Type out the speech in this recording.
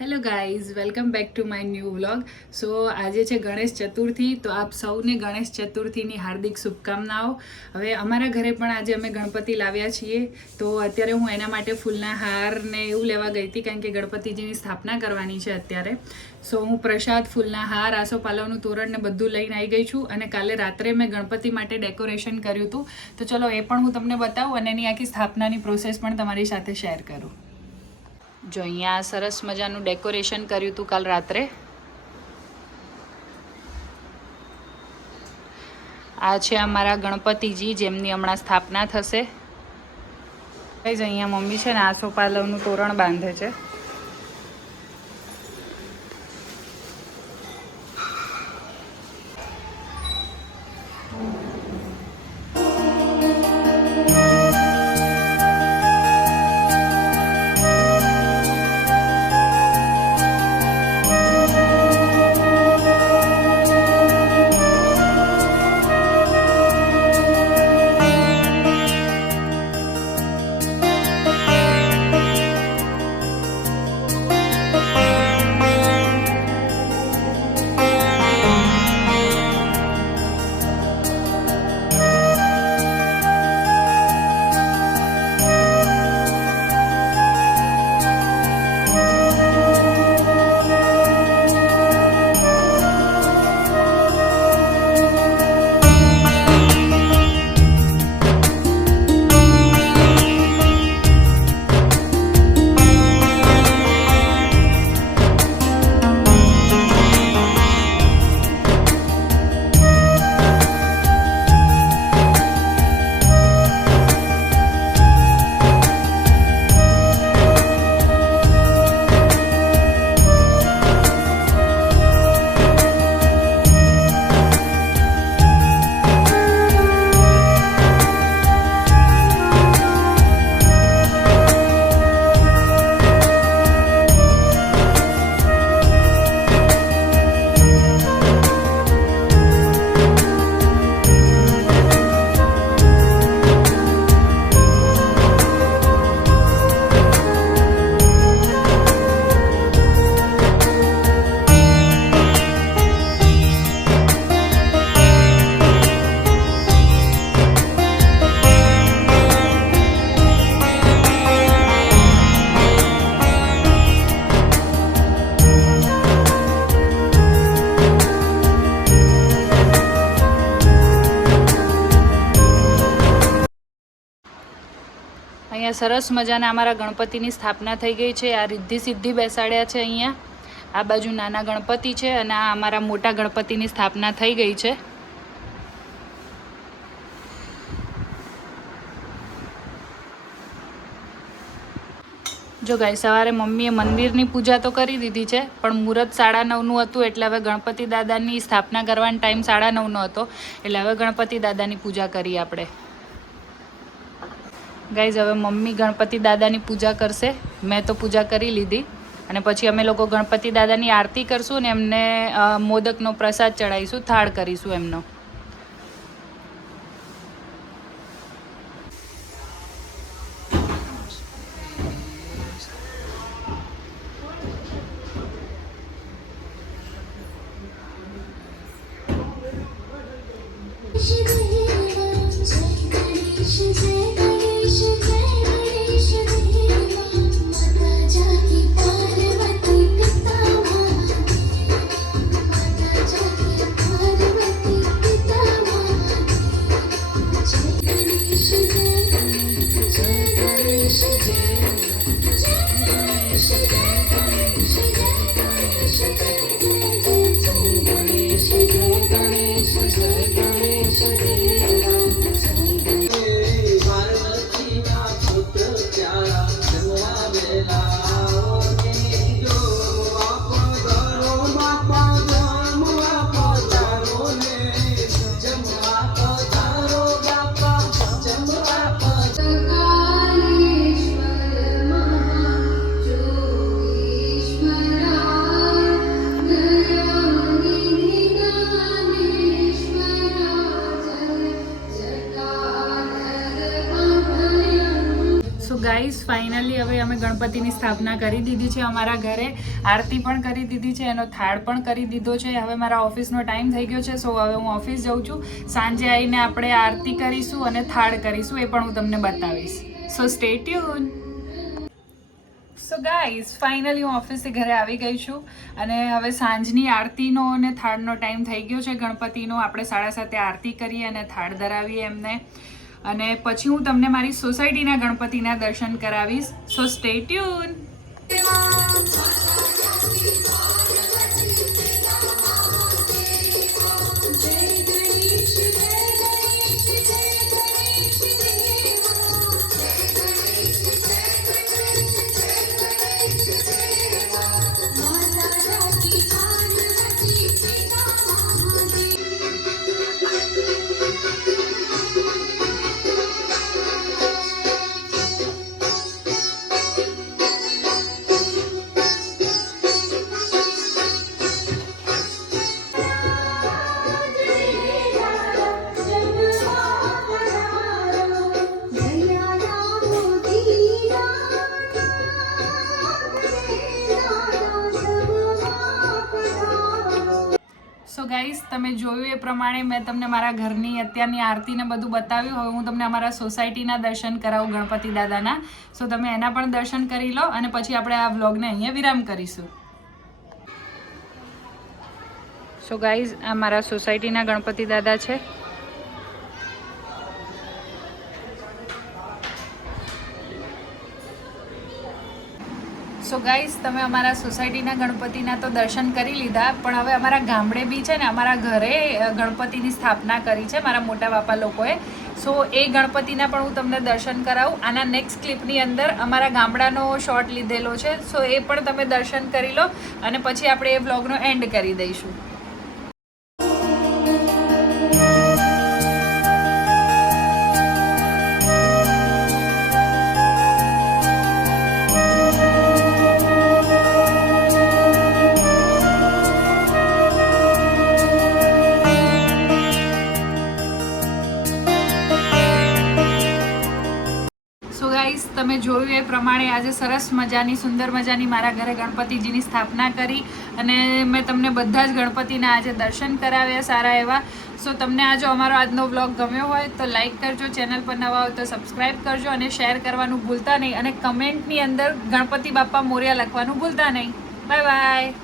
Hello guys, welcome back to my new vlog. So આજે છે ગણેશ ચતુર્થી, તો આપ સૌને ગણેશ ચતુર્થીની હાર્દિક શુભકામનાઓ. હવે અમારા ઘરે પણ આજે અમે ગણપતિ લાવ્યા છીએ, તો અત્યારે હું એના માટે ફૂલના હાર ને એવું લેવા ગઈ હતી, કારણ કે ગણપતિજીની સ્થાપના કરવાની છે અત્યારે. સો હું પ્રસાદ, ફૂલના હાર, આસોપાલવનું તોરણ ને બધું લઈને આવી ગઈ છું, અને કાલે રાત્રે મેં ગણપતિ માટે ડેકોરેશન કર્યું હતું. તો ચલો એ પણ હું તમને બતાવું અને એની આખી સ્થાપનાની પ્રોસેસ પણ તમારી સાથે શેર કરું. જો અહીંયા સરસ મજાનું ડેકોરેશન કર્યું હતું કાલ રાત્રે. આ છે અમારા ગણપતિજી, જેમની હમણાં સ્થાપના થશે. અહીંયા મમ્મી છે ને આસોપાલવનું તોરણ બાંધે છે. અહીંયા સરસ મજાના અમારા ગણપતિની સ્થાપના થઈ ગઈ છે. આ રિદ્ધિ સિદ્ધિ બેસાડ્યા છે અહીંયા. આ બાજુ નાના ગણપતિ છે અને આ અમારા મોટા ગણપતિની સ્થાપના થઈ ગઈ છે. જો ગાઈ, સવારે મમ્મીએ મંદિરની પૂજા તો કરી દીધી છે, પણ મુહૂર્ત 9:30નું હતું, એટલે હવે ગણપતિ દાદાની સ્થાપના કરવાનો ટાઈમ 9:30નો હતો, એટલે હવે ગણપતિ દાદાની પૂજા કરી આપણે. ગાઈઝ, હવે મમ્મી ગણપતિ દાદાની પૂજા કરશે. મેં તો પૂજા કરી લીધી, અને પછી અમે લોકો ગણપતિ દાદાની આરતી કરશું અને એમને મોદકનો પ્રસાદ ચડાવીશું, થાળ કરીશું એમનો. Jai Ganesh, Jai Ganesh, Jai Ganesh, Jai finally હવે અમે ગણપતિની સ્થાપના કરી દીધી છે અમારા ઘરે. આરતી પણ કરી દીધી છે, એનો થાળ પણ કરી દીધો છે. હવે મારા ઓફિસનો ટાઈમ થઈ ગયો છે, સો હવે હું ઓફિસ જાઉં છું. સાંજે આવીને આપણે આરતી કરીશું અને થાળ કરીશું, એ પણ હું તમને બતાવીશ. સો stay tune. So guys finally હું ઓફિસથી ઘરે આવી ગઈ છું અને હવે સાંજની આરતીનો અને થાળનો ટાઈમ થઈ ગયો છે ગણપતિનો. આપણે 7:30 આરતી કરીએ અને થાળ ધરાવીએ એમને, અને પછી હું તમને મારી સોસાયટીના ગણપતિના દર્શન કરાવીશ. સો સ્ટે ટ્યુન. સો ગાઈઝ તમે જોયું એ પ્રમાણે મેં તમને મારા ઘરની અત્યારની આરતીને બધું બતાવ્યું. હવે હું તમને અમારા સોસાયટીના દર્શન કરાવું ગણપતિ દાદાના. સો તમે એના પણ દર્શન કરી લો અને પછી આપણે આ વ્લોગને અહીંયા વિરામ કરીશું. સો ગાઈઝ આ મારા સોસાયટીના ગણપતિ દાદા છે. સો ગાઈઝ તમે અમારા સોસાયટીના ગણપતિના તો દર્શન કરી લીધા, પણ હવે અમારા ગામડે બી છે ને અમારા ઘરે ગણપતિની સ્થાપના કરી છે મારા મોટા બાપા લોકોએ. સો એ ગણપતિના પણ હું તમને દર્શન કરાવું. આના નેક્સ્ટ ક્લિપની અંદર અમારા ગામડાનો શોટ લીધેલો છે, સો એ પણ તમે દર્શન કરી લો અને પછી આપણે એ વ્લોગનો એન્ડ કરી દઈશું. તમે જોયું એ પ્રમાણે આજે સરસ મજાની સુંદર મજાની મારા ઘરે ગણપતિજીની સ્થાપના કરી અને મેં તમને બધા જ ગણપતિના આજે દર્શન કરાવ્યા સારા એવા. સો તમને આ જો અમારો આજનો વ્લોગ ગમ્યો હોય તો લાઈક કરજો, ચેનલ પર નવા હોય તો સબસ્ક્રાઈબ કરજો અને શેર કરવાનું ભૂલતા નહીં, અને કમેન્ટની અંદર ગણપતિ બાપ્પા મોર્યા લખવાનું ભૂલતા નહીં. Bye bye.